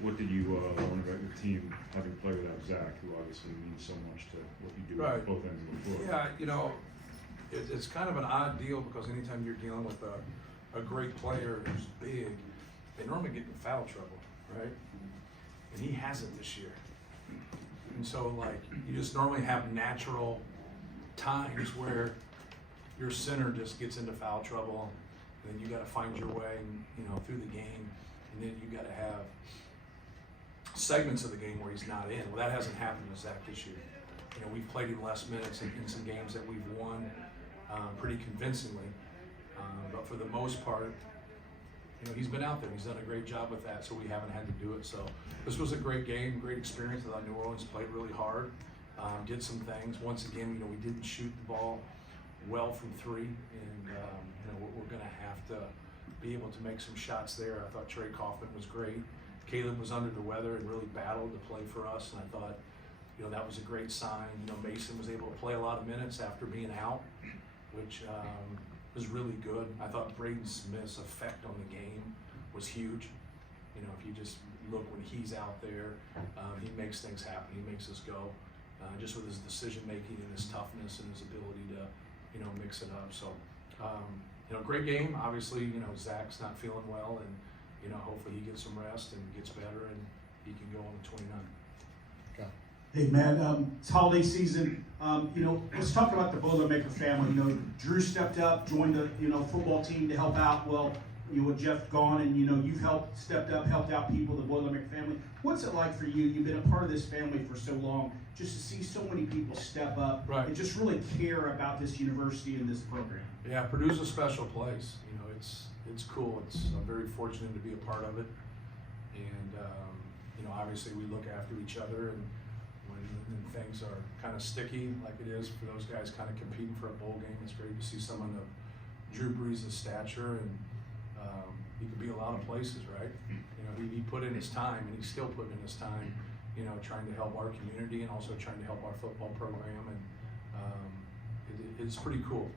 what did you learn about your team having played without Zach, who obviously means so much to what you do Right. at both ends of the floor? Yeah, you know, it's kind of an odd deal because anytime you're dealing with a great player who's big, they normally get in foul trouble, right? And he hasn't this year. And so, like, you just normally have natural times where your center just gets into foul trouble, and then you got to find your way, through the game, and then you got to have segments of the game where he's not in. Well, that hasn't happened to Zach this year. You know, we've played him less minutes in some games that we've won pretty convincingly, but for the most part, he's been out there. He's done a great job with that, so we haven't had to do it. So this was a great game, great experience. I thought New Orleans played really hard, did some things. Once again, we didn't shoot the ball well from three, and we're going to have to be able to make some shots there. I thought Trey Kaufman was great. Caleb was under the weather and really battled to play for us, and I thought, that was a great sign. Mason was able to play a lot of minutes after being out, which was really good. I thought Braden Smith's effect on the game was huge. If you just look when he's out there, he makes things happen. He makes us go, just with his decision making and his toughness and his ability to, mix it up. So, great game. Obviously, Zach's not feeling well, and hopefully he gets some rest and gets better, and he can go on the 29th. Okay. Hey, man, it's holiday season. Let's talk about the Boilermaker family. Drew stepped up, joined the, football team to help out. Well, with Jeff gone, and, you've stepped up, helped out people, the Boilermaker family. What's it like for you? You've been a part of this family for so long, just to see so many people step up Right. and just really care about this university and this program. Yeah, Purdue's a special place. It's cool. I'm very fortunate to be a part of it, and obviously we look after each other, and when things are kind of sticky like it is for those guys kind of competing for a bowl game, it's great to see someone of Drew Brees' stature, and he could be a lot of places, right? He put in his time, and he's still putting in his time, trying to help our community and also trying to help our football program, and it's pretty cool.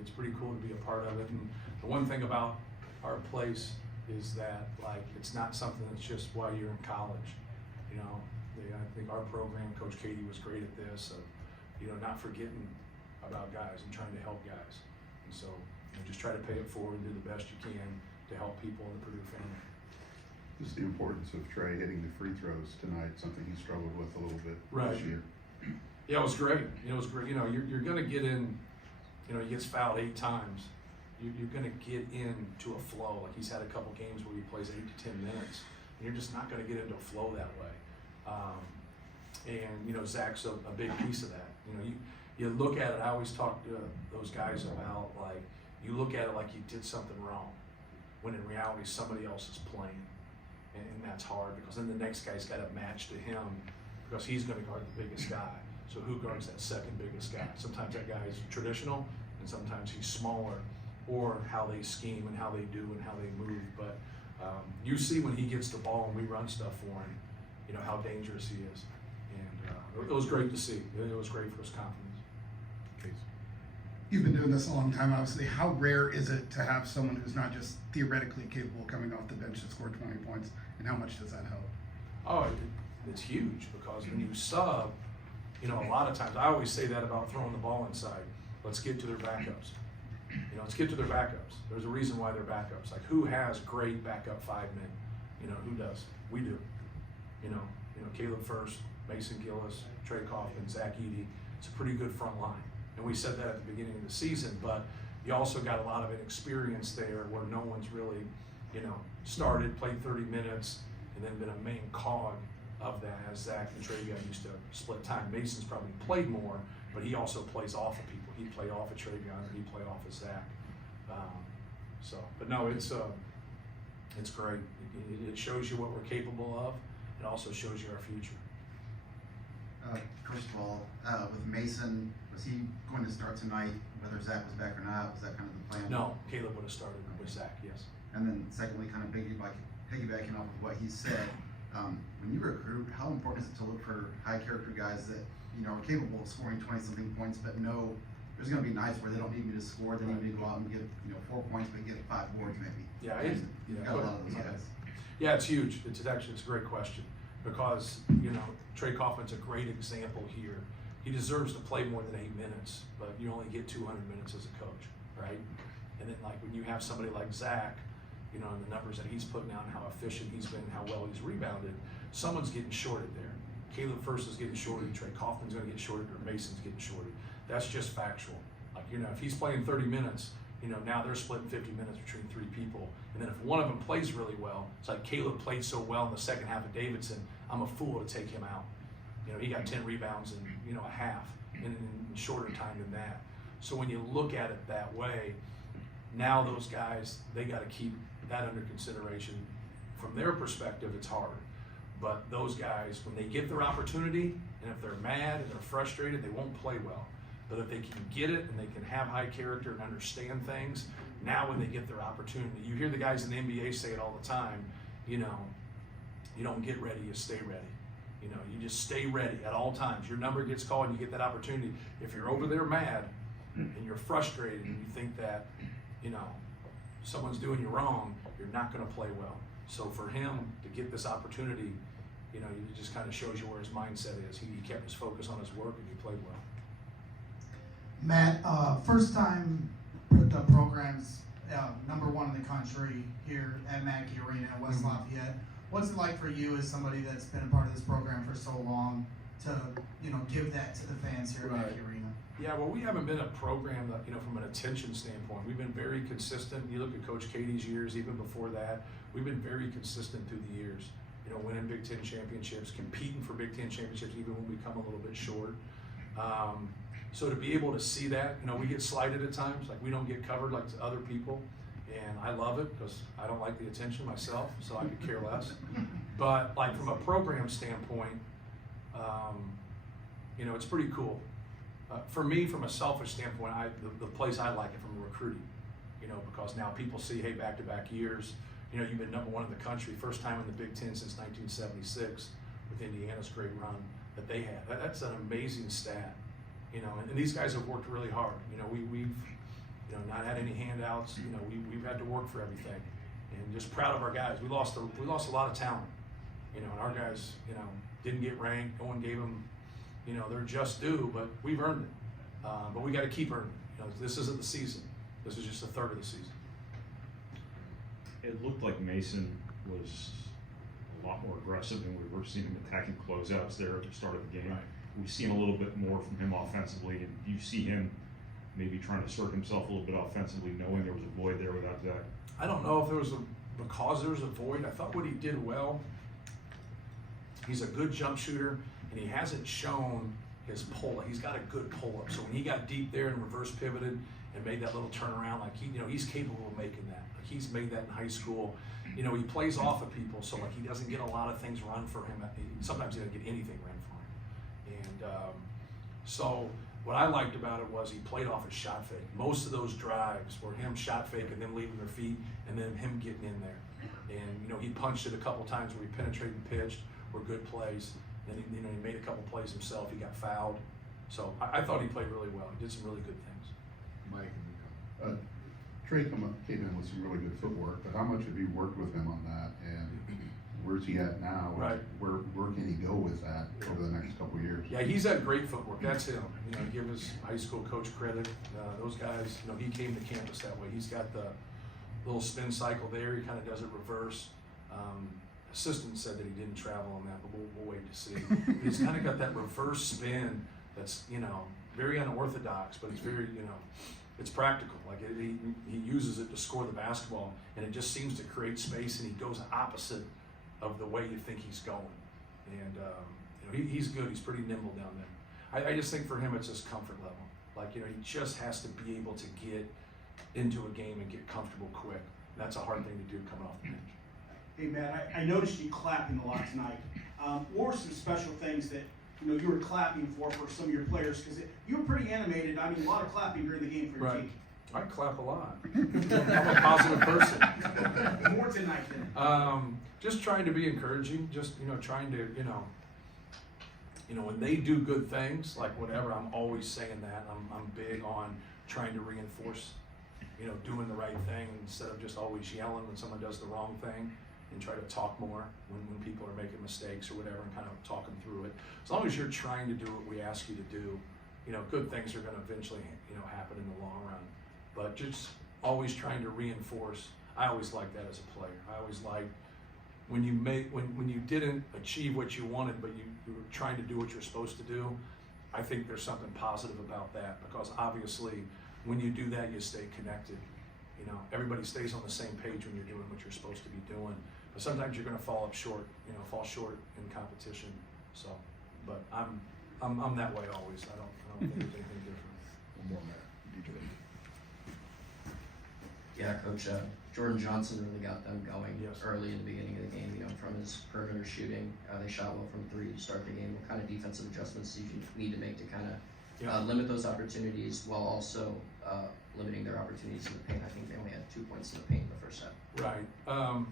It's pretty cool to be a part of it. And the one thing about our place is that, like, it's not something that's just while you're in college. I think our program, Coach Katie was great at this, of, not forgetting about guys and trying to help guys. And so, just try to pay it forward and do the best you can to help people in the Purdue family. Just the importance of Trey hitting the free throws tonight, something he struggled with a little bit Right. this year. Yeah, it was great. It was great. You're going to get in, he gets fouled 8 times. You're going to get into a flow. Like, he's had a couple games where he plays 8 to 10 minutes, and you're just not going to get into a flow that way. Zach's a big piece of that. You look at it, I always talk to those guys about, like, you look at it like you did something wrong, when in reality somebody else is playing. And that's hard, because then the next guy's got to match to him, because he's going to guard the biggest guy. So who guards that second biggest guy? Sometimes that guy is traditional, and sometimes he's smaller, or how they scheme and how they do and how they move. But you see when he gets the ball and we run stuff for him, how dangerous he is. And it was great to see. It was great for his confidence. You've been doing this a long time, obviously. How rare is it to have someone who's not just theoretically capable coming off the bench to score 20 points, and how much does that help? Oh, it's huge, because when you sub, a lot of times, I always say that about throwing the ball inside. Let's get to their backups. Let's get to their backups. There's a reason why they're backups. Like, who has great backup 5 men? Who does? We do. Caleb First, Mason Gillis, Trey Kaufman, Zach Edey. It's a pretty good front line. And we said that at the beginning of the season, but you also got a lot of inexperience there where no one's really, started, played 30 minutes, and then been a main cog of that, as Zach and Travion used to split time. Mason's probably played more, but he also plays off of people. He'd play off of Travion, or he'd play off of Zach. But no, it's great. It shows you what we're capable of. It also shows you our future. First of all, with Mason, was he going to start tonight, whether Zach was back or not? Was that kind of the plan? No, Caleb would have started with Zach, yes. And then secondly, kind of piggybacking off of what he said, when you recruit, how important is it to look for high character guys that, are capable of scoring 20-something points, but know there's going to be nights where they don't need me to score, they need me to go out and get, 4 points, but get 5 boards maybe. Yeah, You've got a lot of those guys. Yeah, it's huge. It's a great question because, Trey Kaufman's a great example here. He deserves to play more than 8 minutes, but you only get 200 minutes as a coach, right? And then like when you have somebody like Zach, and the numbers that he's putting out and how efficient he's been, how well he's rebounded, someone's getting shorted there. Caleb First is getting shorted, Trey Kaufman's gonna get shorted, or Mason's getting shorted. That's just factual. Like, if he's playing 30 minutes, now they're splitting 50 minutes between 3 people. And then if one of them plays really well, it's like Caleb played so well in the second half of Davidson, I'm a fool to take him out. He got 10 rebounds in, a half, in shorter time than that. So when you look at it that way, now those guys, they gotta keep that under consideration. From their perspective, it's hard. But those guys, when they get their opportunity, and if they're mad and they're frustrated, they won't play well. But if they can get it and they can have high character and understand things, now when they get their opportunity, you hear the guys in the NBA say it all the time, you don't get ready, you stay ready. You just stay ready at all times. Your number gets called and you get that opportunity. If you're over there mad and you're frustrated and you think that, someone's doing you wrong, you're not gonna play well. So for him to get this opportunity, it just kind of shows you where his mindset is. He kept his focus on his work and he played well. Matt, first time the program's #1 in the country here at Mackey Arena in West Lafayette. What's it like for you as somebody that's been a part of this program for so long to, give that to the fans here at Mackey Arena? Yeah, well, we haven't been a program that, from an attention standpoint, we've been very consistent. You look at Coach Katie's years, even before that, we've been very consistent through the years. Winning Big Ten championships, competing for Big Ten championships, even when we come a little bit short. So to be able to see that, we get slighted at times, like we don't get covered like other people, and I love it because I don't like the attention myself, so I could care less. But like from a program standpoint, it's pretty cool. For me, from a selfish standpoint, the place I like it from recruiting, because now people see, hey, back-to-back years, you've been #1 in the country, first time in the Big Ten since 1976 with Indiana's great run that they had. That's an amazing stat, and these guys have worked really hard. We've not had any handouts. We've had to work for everything, and just proud of our guys. We lost a lot of talent, and our guys, didn't get ranked. No one gave them, their just due, but we've earned it. But we got to keep earning it. This isn't the season. This is just a third of the season. It looked like Mason was a lot more aggressive than we were seeing him attacking closeouts there at the start of the game. Right. We've seen a little bit more from him offensively, and you see him maybe trying to assert himself a little bit offensively, knowing there was a void there without Zach. I don't know if there was because there's a void. I thought what he did well. He's a good jump shooter, and he hasn't shown his pull-up. He's got a good pull-up. So when he got deep there and reverse pivoted and made that little turnaround, like he's capable of making that. Like he's made that in high school. He plays off of people, so like he doesn't get a lot of things run for him. Sometimes he doesn't get anything run for him. And so what I liked about it was he played off his shot fake. Most of those drives were him shot faking, them leaving their feet, and then him getting in there. And he punched it a couple times where he penetrated and pitched, were good plays. Then he made a couple plays himself. He got fouled. So I thought he played really well. He did some really good things. Mike, Trey came in with some really good footwork, but how much have you worked with him on that, and where's he at now? Right. Where can he go with that over the next couple of years? Yeah, he's had great footwork. That's him. Give his high school coach credit. Those guys, he came to campus that way. He's got the little spin cycle there. He kind of does it reverse. Assistant said that he didn't travel on that, but we'll wait to see. He's kind of got that reverse spin that's, very unorthodox, but it's very, it's practical. Like he uses it to score the basketball, and it just seems to create space, and he goes opposite of the way you think he's going. And he's good. He's pretty nimble down there. I just think for him it's his comfort level. Like he just has to be able to get into a game and get comfortable quick. That's a hard thing to do coming off the bench. Hey, Matt, I noticed you clapping a lot tonight. What were some special things that you were clapping for some of your players? Because you were pretty animated. I mean, a lot of clapping during the game for your Right. team. I clap a lot. I'm a positive person. More tonight than. Just trying to be encouraging. Just trying to when they do good things, like whatever, I'm always saying that. I'm big on trying to reinforce, doing the right thing instead of just always yelling when someone does the wrong thing. and try to talk more when people are making mistakes or whatever, and kind of talk them through it. As long as you're trying to do what we ask you to do, you know, good things are going to eventually, you know, happen in the long run. But just always trying to reinforce. I always liked that as a player. I always liked when you didn't achieve what you wanted, but you were trying to do what you're supposed to do. I think there's something positive about that, because obviously when you do that, you stay connected. You know, everybody stays on the same page when you're doing what you're supposed to be doing. But sometimes you're going to fall short in competition. So, but I'm that way always. I don't think there's anything different. One more, Matt. DJ. Yeah, Coach, Jordan Johnson really got them going Yes. early in the beginning of the game, you know, from his perimeter shooting. They shot well from three to start the game. What kind of defensive adjustments do you need to make to kind of limit those opportunities while also limiting their opportunities in the paint? I think they only had 2 points in the paint in the first half. Right.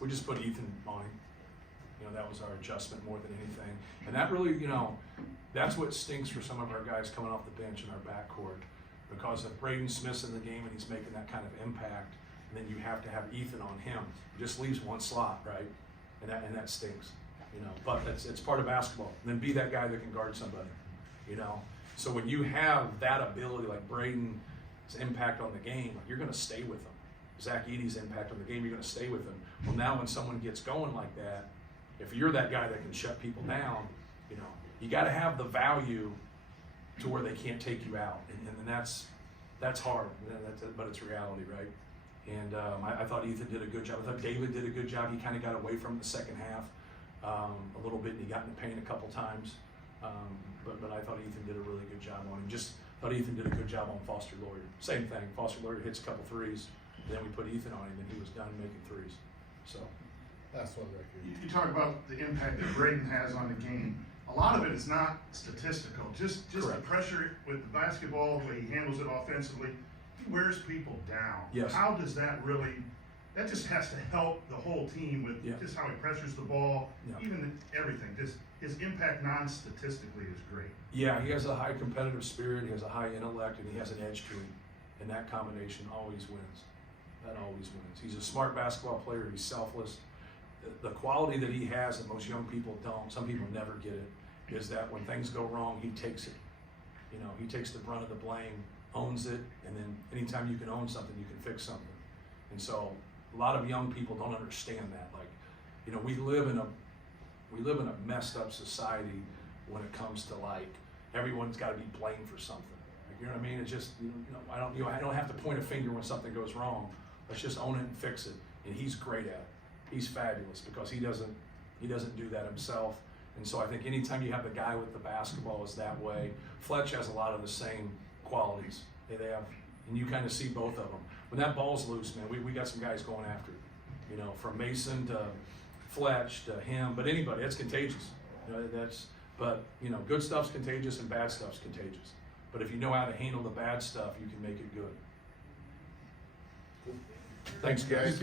We just put Ethan on him. You know, that was our adjustment more than anything. And that really, you know, that's what stinks for some of our guys coming off the bench in our backcourt. Because if Braden Smith's in the game and he's making that kind of impact, then you have to have Ethan on him. It just leaves one slot, right? And that stinks. You know, but it's part of basketball. And then be that guy that can guard somebody. You know? So when you have that ability, like Braden's impact on the game, you're going to stay with him. Zach Edey's impact on the game, you're going to stay with him. Well, now when someone gets going like that, if you're that guy that can shut people down, you know, you got to have the value to where they can't take you out, and that's hard, but it's reality, right? And I thought Ethan did a good job. I thought David did a good job. He kind of got away from it the second half a little bit, and he got in the paint a couple times. But I thought Ethan did a really good job on him. Just thought Ethan did a good job on Foster Loyer. Same thing. Foster Loyer hits a couple threes, and then we put Ethan on him, and he was done making threes. So. That's one record. You talk about the impact that Braden has on the game. A lot of it is not statistical. Just the Correct. pressure with the basketball, the way he handles it offensively, he wears people down. Yes. How does that really? That just has to help the whole team with just how he pressures the ball, even everything. Just his impact non-statistically is great. Yeah, he has a high competitive spirit, he has a high intellect, and he has an edge to him. And that combination always wins. That always wins. He's a smart basketball player, he's selfless. The quality that he has that most young people don't, some people never get it, is that when things go wrong, he takes it. You know, he takes the brunt of the blame, owns it, and then anytime you can own something, you can fix something. And so a lot of young people don't understand that. Like, you know, we live in a messed up society when it comes to, like, everyone's got to be blamed for something. Like, you know what I mean? It's just, I don't have to point a finger when something goes wrong. Let's just own it and fix it. And he's great at it. He's fabulous because he doesn't do that himself. And so I think anytime you have the guy with the basketball is that way. Fletch has a lot of the same qualities. They have, and you kind of see both of them. When that ball's loose, man, we got some guys going after it. You know, from Mason to Fletch to him, but anybody, it's contagious. You know, but you know, good stuff's contagious and bad stuff's contagious. But if you know how to handle the bad stuff, you can make it good. Thanks, guys.